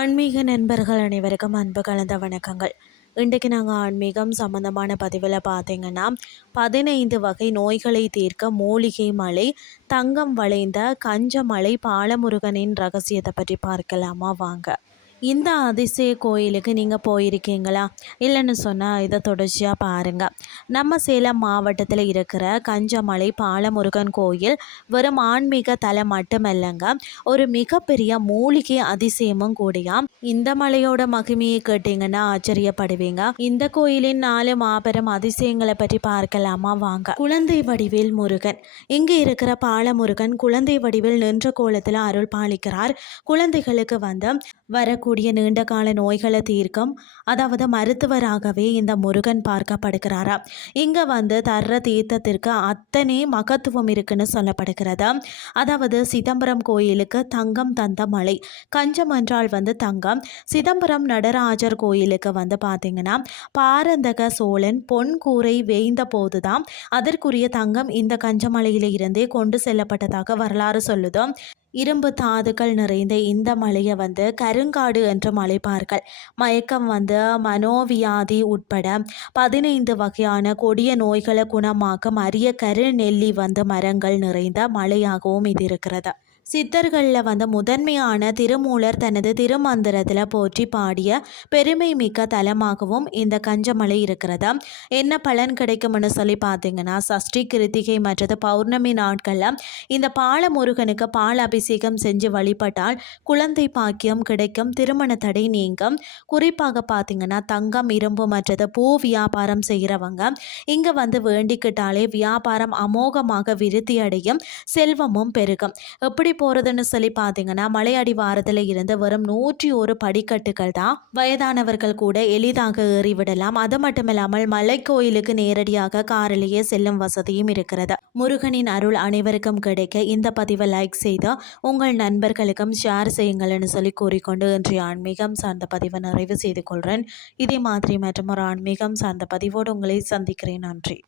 ஆன்மீக நண்பர்கள் அனைவருக்கும் அன்பு கலந்த வணக்கங்கள். இன்றைக்கு நாங்கள் ஆன்மீகம் சம்பந்தமான பதிவில் பார்த்தீங்கன்னா 15 வகை நோய்களை தீர்க்க மூலிகை மலை தங்கம் வளைந்த கஞ்சமலை பாலமுருகனின் ரகசியத்தை பற்றி பார்க்கலாமா வாங்க. இந்த அதிசய கோயிலுக்கு நீங்கள் போயிருக்கீங்களா? இல்லைன்னு சொன்னால் இதை தொடர்ச்சியாக பாருங்கள். நம்ம சேலம் மாவட்டத்தில் இருக்கிற கஞ்சமலை பாலமுருகன் கோயில் வெறும் ஆன்மீக தலம் மட்டுமல்லங்க, ஒரு மிகப்பெரிய மூலிகை அதிசயமும் கூடியா. இந்த மலையோட மகிமையை கேட்டீங்கன்னா ஆச்சரியப்படுவீங்க. இந்த கோயிலின் 4 மாபெரும் அதிசயங்களை பற்றி பார்க்கலாமா வாங்க. குழந்தை வடிவில் முருகன். இங்கே இருக்கிற பாலமுருகன் குழந்தை வடிவில் நின்ற கோலத்தில் அருள் பாலிக்கிறார். குழந்தைகளுக்கு வரக்கூடிய நீண்ட கால நோய்களை தீர்க்கும், அதாவது மருத்துவராகவே இந்த முருகன் பார்க்கப்படுகிறாரா. இங்கே தர்ற தீர்த்தத்திற்கு அத்தனை மகத்துவம் இருக்குன்னு சொல்லப்படுகிறது. அதாவது சிதம்பரம் கோயிலுக்கு தங்கம் தந்த மலை, கஞ்சம் என்றால் தங்கம். சிதம்பரம் நடராஜர் கோயிலுக்கு பார்த்தீங்கன்னா பாரந்தக சோழன் பொன் கூரை வேய்ந்த போதுதான் அதற்குரிய தங்கம் இந்த கஞ்சமலையில இருந்தே கொண்டு செல்லப்பட்டதாக வரலாறு சொல்லுது. இரும்பு தாதுக்கள் நிறைந்த இந்த மலையை கருங்காடு என்று அழைப்பார்கள். மயக்கம் மனோவியாதி உட்பட 15 வகையான கொடிய நோய்களை குணமாக்கும் அரிய கருநெல்லி மரங்கள் நிறைந்த மலையாகவும் இது இருக்கிறது. சித்தர்களில் முதன்மையான திருமூலர் தனது திருமந்திரத்தில் போற்றி பாடிய பெருமை மிக்க தலமாகவும் இந்த கஞ்சமலை இருக்கிறது. என்ன பலன் கிடைக்கும்னு சொல்லி பார்த்தீங்கன்னா, சஷ்டி கிருத்திகை மற்றது பௌர்ணமி நாட்களில் இந்த பாலமுருகனுக்கு பால் அபிஷேகம் செஞ்சு வழிபட்டால் குழந்தை பாக்கியம் கிடைக்கும், திருமண தடை நீங்கும். குறிப்பாக பார்த்தீங்கன்னா தங்கம் இரும்பு மற்றது பூ வியாபாரம் செய்கிறவங்க இங்கே வேண்டிக்கிட்டாலே வியாபாரம் அமோகமாக விருத்தி அடையும், செல்வமும் பெருகும். எப்படி போகிறதுன்னு சொல்லி பார்த்தீங்கன்னா, மலை அடிவாரத்தில் இருந்து வரும் 101 படிக்கட்டுகள் தான். வயதானவர்கள் கூட எளிதாக ஏறிவிடலாம். அது மட்டுமில்லாமல் மலை கோயிலுக்கு நேரடியாக காரிலேயே செல்லும் வசதியும் இருக்கிறது. முருகனின் அருள் அனைவருக்கும் கிடைக்க இந்த பதிவை லைக் செய்து உங்கள் நண்பர்களுக்கும் ஷேர் செய்யுங்கள்னு சொல்லி கூறிக்கொண்டு இன்றைய ஆன்மீகம் சார்ந்த பதிவை நிறைவு செய்து கொள்கிறேன். இதே மாதிரி மற்றும் ஒரு ஆன்மீகம் சார்ந்த பதிவோடு உங்களை சந்திக்கிறேன். நன்றி.